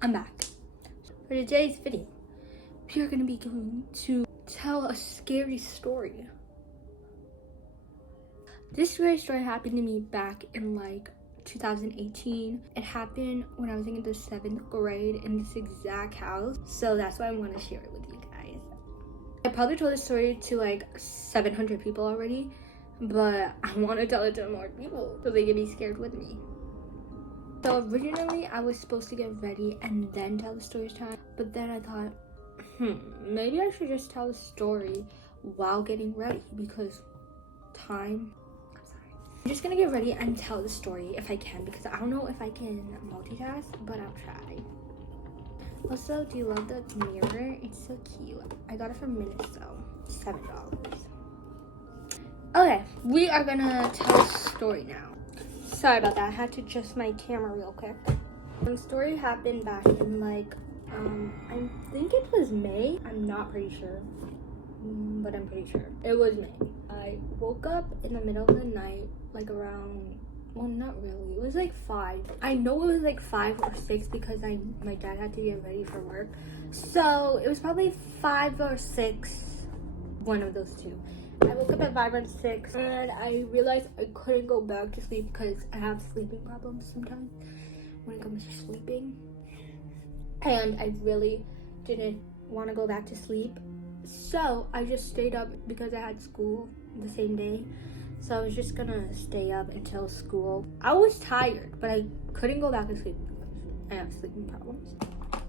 I'm back. For today's video, we are going to be going to tell a scary story. This scary story happened to me back in like 2018. It happened when I was in the 7th grade in this exact house. So that's why I want to share it with you guys. I probably told this story to like 700 people already, but I want to tell it to more people so they can be scared with me. So originally I was supposed to get ready and then tell the story time, but then I thought, maybe I should just tell the story while getting ready because time. I'm just gonna get ready and tell the story if I can because I don't know if I can multitask, but I'll try. Also, do you love the mirror? It's so cute. I got it from Miniso, $7. Okay, we are gonna tell a story now. Sorry about that, I had to adjust my camera real quick. The story happened back in like, I think it was May. I'm not pretty sure, but I'm pretty sure. It was May. I woke up in the middle of the night, like around, well, not really. It was like 5. I know it was like 5 or 6 because my dad had to get ready for work. So it was probably 5 or 6, one of those two. I woke up at 5 or 6 and I realized I couldn't go back to sleep because I have sleeping problems sometimes when it comes to sleeping. And I really didn't want to go back to sleep. So I just stayed up because I had school the same day. So I was just gonna stay up until school. I was tired, but I couldn't go back to sleep because I have sleeping problems.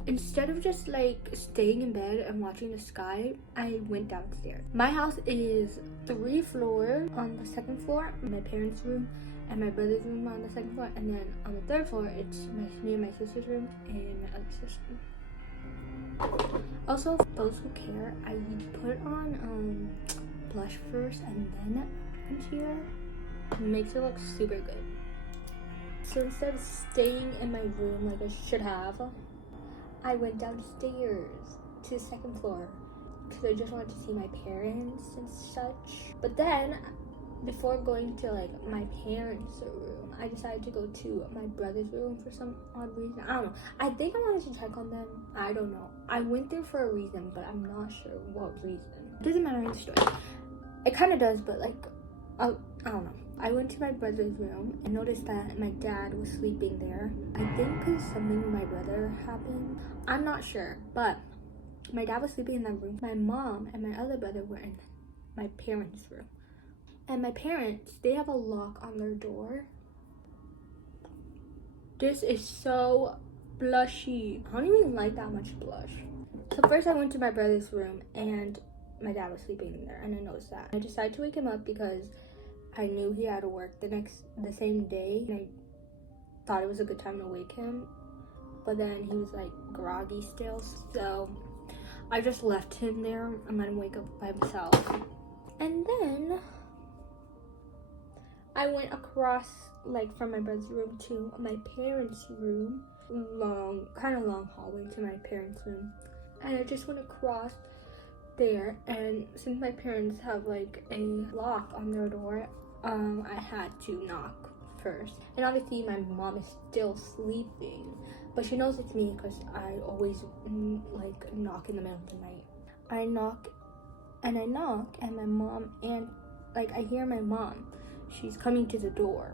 Instead of just like staying in bed and watching the sky, I went downstairs. My house is 3 floors. On the 2nd floor, my parents' room and my brother's room on the 2nd floor. And then on the 3rd floor, it's me and my sister's room and my other sister's room. Also, for those who care, I put on blush first and then concealer. It makes it look super good. So instead of staying in my room like I should have, I went downstairs to the 2nd floor because I just wanted to see my parents and such. But then, before going to like my parents' room, I decided to go to my brother's room for some odd reason. I don't know. I think I wanted to check on them. I don't know. I went there for a reason, but I'm not sure what reason. It doesn't matter in the story. It kind of does, but like, I don't know. I went to my brother's room and noticed that my dad was sleeping there. I think because something with my brother happened. I'm not sure, but my dad was sleeping in that room. My mom and my other brother were in my parents' room. And my parents, they have a lock on their door. This is so blushy. I don't even like that much blush. So first I went to my brother's room and my dad was sleeping in there and I noticed that. I decided to wake him up because I knew he had to work the same day, and I thought it was a good time to wake him, but then he was like groggy still, so I just left him there and let him wake up by himself. And then I went across like from my brother's room to my parents' room, kind of long hallway to my parents' room, and I just went across there, and since my parents have like a lock on their door, I had to knock first. And obviously my mom is still sleeping, but she knows it's me because I always like knock in the middle of the night. I knock and my mom, and like I hear my mom, she's coming to the door.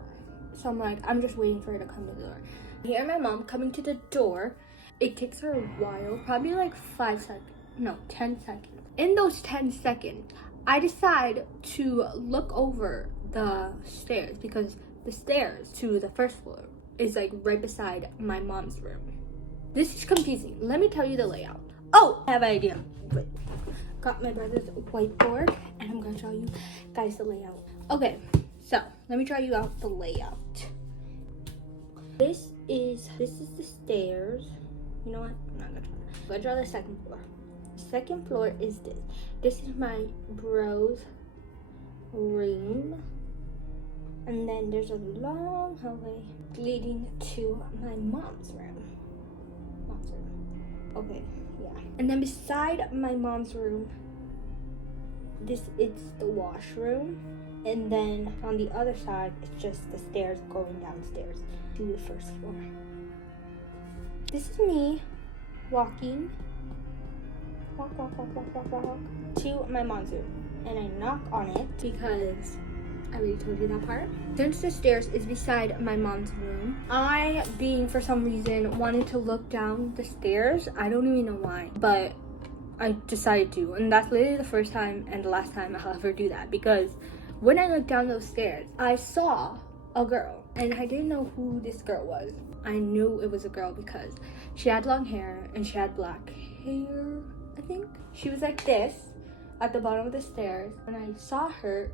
So I'm like, I'm just waiting for her to come to the door. I hear my mom coming to the door. It takes her a while, probably like 10 seconds. In those 10 seconds, I decide to look over the stairs because the stairs to the 1st floor is like right beside my mom's room. This is confusing. Let me tell you the layout. Oh, I have an idea. Wait. Got my brother's whiteboard and I'm gonna show you guys the layout. Okay, so let me draw you out the layout. This is the stairs. You know what? I'm not gonna draw that. I'm gonna draw the 2nd floor. 2nd floor is this. This is my bro's room. And then there's a long hallway leading to my mom's room. Okay, yeah. And then beside my mom's room, it's the washroom. And then on the other side, it's just the stairs going downstairs to the 1st floor. This is me walking, walk, to my mom's room. And I knock on it because I already told you that part. Since the stairs is beside my mom's room, I, being for some reason, wanted to look down the stairs. I don't even know why, but I decided to. And that's literally the first time and the last time I'll ever do that. Because when I looked down those stairs, I saw a girl. And I didn't know who this girl was. I knew it was a girl because she had long hair and she had black hair, I think. She was like this at the bottom of the stairs. When I saw her,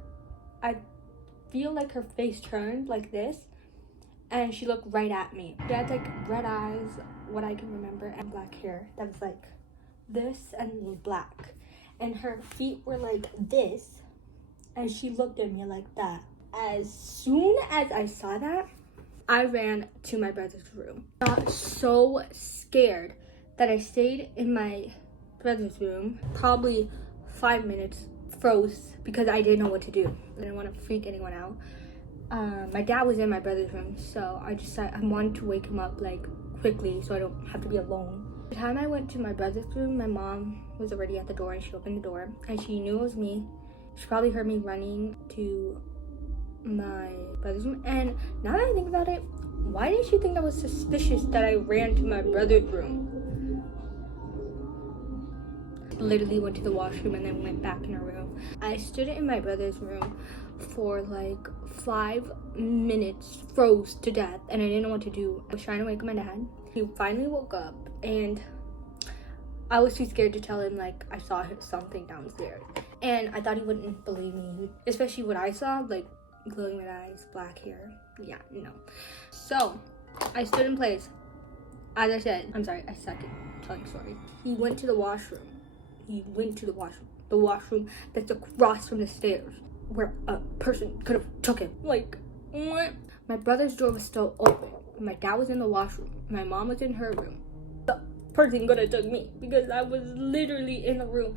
I feel like her face turned like this and she looked right at me. She had like red eyes, what I can remember, and black hair that was like this and black. And her feet were like this and she looked at me like that. As soon as I saw that, I ran to my brother's room. I got so scared that I stayed in my brother's room probably 5 minutes, froze, because I didn't know what to do. I didn't want to freak anyone out. My dad was in my brother's room, so I decided I wanted to wake him up like quickly so I don't have to be alone. The time I went to my brother's room, my mom was already at the door and she opened the door and she knew it was me. She probably heard me running to my brother's room, and now that I think about it, why did she think that was suspicious that I ran to my brother's room? Literally went to the washroom and then went back in her room. I stood in my brother's room for like 5 minutes, froze to death, and I didn't know what to do. I was trying to wake my dad. He finally woke up and I was too scared to tell him like I saw something downstairs, and I thought he wouldn't believe me, especially what I saw, like glowing red eyes, black hair. Yeah, no. So I stood in place. As I said, I'm sorry, I suck at telling stories. He went to the washroom. He went to the washroom. The washroom that's across from the stairs where a person could have took him. Like, what? My brother's door was still open. My dad was in the washroom. My mom was in her room. The person could have took me because I was literally in the room,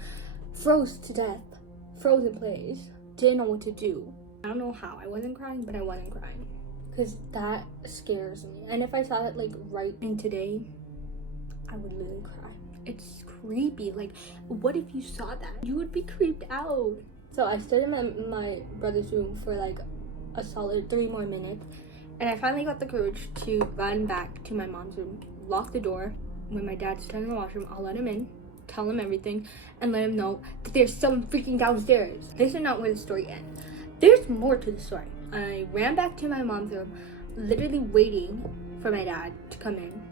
froze to death, froze in place, didn't know what to do. I don't know how I wasn't crying, but I wasn't crying because that scares me. And if I saw it like right in today, I would literally cry. It's creepy. Like, what if you saw that? You would be creeped out. So I stood in my brother's room for like a solid 3 more minutes, and I finally got the courage to run back to my mom's room, lock the door. When my dad's done in the washroom, I'll let him in, tell him everything, and let him know that there's someone freaking downstairs. This is not where the story ends. There's more to the story. I ran back to my mom's room, literally waiting for my dad to come in.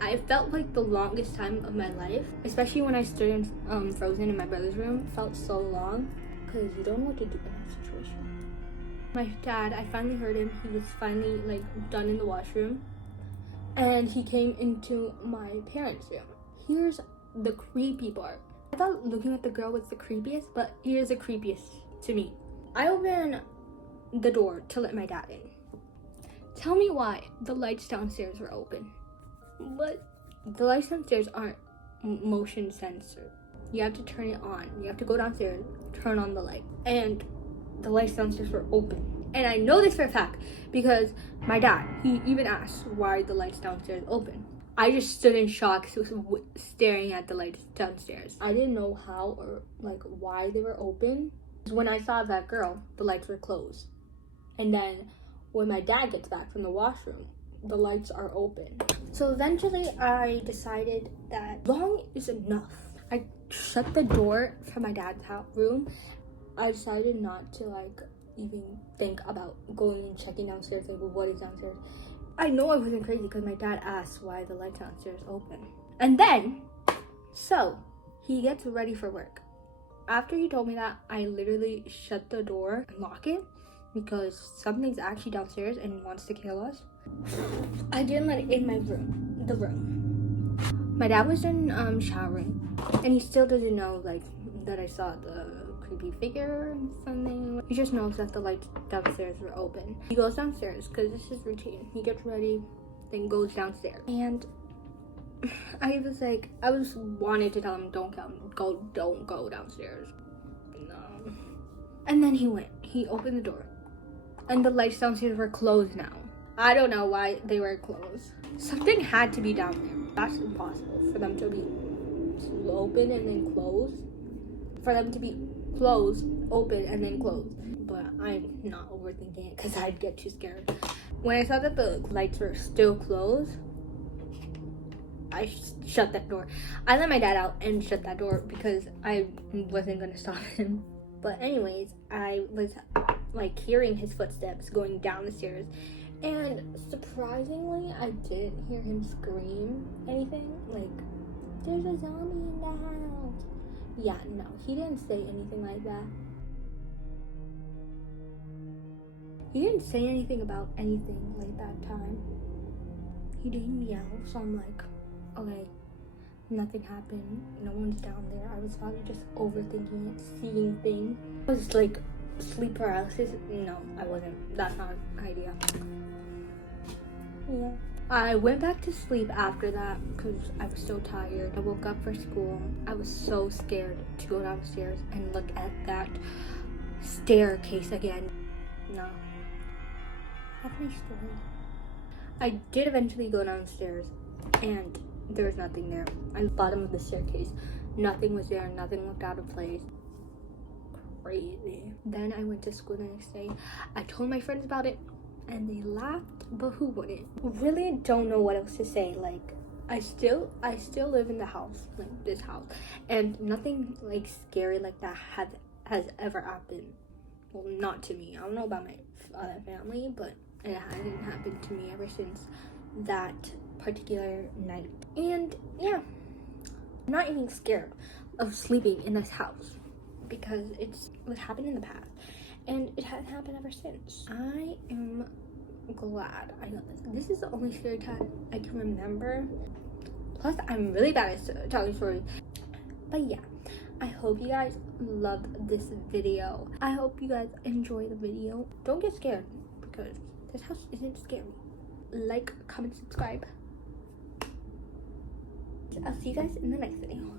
I felt like the longest time of my life, especially when I stood in, frozen in my brother's room. It felt so long because you don't know what to do in that situation. My dad, I finally heard him. He was finally like done in the washroom, and he came into my parents' room. Here's the creepy part. I thought looking at the girl was the creepiest, but here's the creepiest to me. I opened the door to let my dad in. Tell me why the lights downstairs were open. But the lights downstairs aren't motion sensor. You have to turn it on. You have to go downstairs, turn on the light. And the lights downstairs were open. And I know this for a fact because my dad, he even asked why the lights downstairs open. I just stood in shock, staring at the lights downstairs. I didn't know how or like why they were open. When I saw that girl, the lights were closed. And then when my dad gets back from the washroom, the lights are open. So eventually I decided that long is enough. I shut the door from my dad's room. I decided not to like even think about going and checking downstairs, like what is downstairs. I know I wasn't crazy because my dad asked why the lights downstairs open. And then, so he gets ready for work. After he told me that, I literally shut the door and lock it because something's actually downstairs and wants to kill us. I didn't let it in my room, the room. My dad was done showering, and he still doesn't know like that I saw the creepy figure and something. He just knows that the lights downstairs were open. He goes downstairs because this is routine. He gets ready, then goes downstairs. And I was wanted to tell him don't go downstairs. No. And then he went. He opened the door, and the lights downstairs were closed now. I don't know why they were closed. Something had to be down there. That's impossible for them to be open and then close. For them to be closed, open, and then closed. But I'm not overthinking it because I'd get too scared. When I saw that the lights were still closed, I shut that door. I let my dad out and shut that door because I wasn't gonna stop him. But anyways, I was like hearing his footsteps going down the stairs, and surprisingly, I didn't hear him scream anything like, "There's a zombie in the house." Yeah, no, he didn't say anything like that. He didn't say anything about anything like that time. He didn't yell, so I'm like, okay, nothing happened. No one's down there. I was probably just overthinking it, seeing things. It was like sleep paralysis. No, I wasn't. That's not an idea. Yeah. I went back to sleep after that because I was so tired. I woke up for school. I was so scared to go downstairs and look at that staircase again. No. That's my story. I did eventually go downstairs and there was nothing there. On the bottom of the staircase, nothing was there. Nothing looked out of place. Crazy. Then I went to school the next day. I told my friends about it and they laughed, but who wouldn't? Really don't know what else to say. Like, I still live in the house, like this house, and nothing like scary like that has ever happened. Well, not to me. I don't know about my other family, but it hasn't happened to me ever since that particular night. And yeah, I'm not even scared of sleeping in this house because it happened in the past and it hasn't happened ever since. I am glad I got this. This is the only scary time I can remember. Plus, I'm really bad at telling stories. But yeah, I hope you guys loved this video. I hope you guys enjoy the video. Don't get scared because this house isn't scary. Like, comment, subscribe. I'll see you guys in the next video.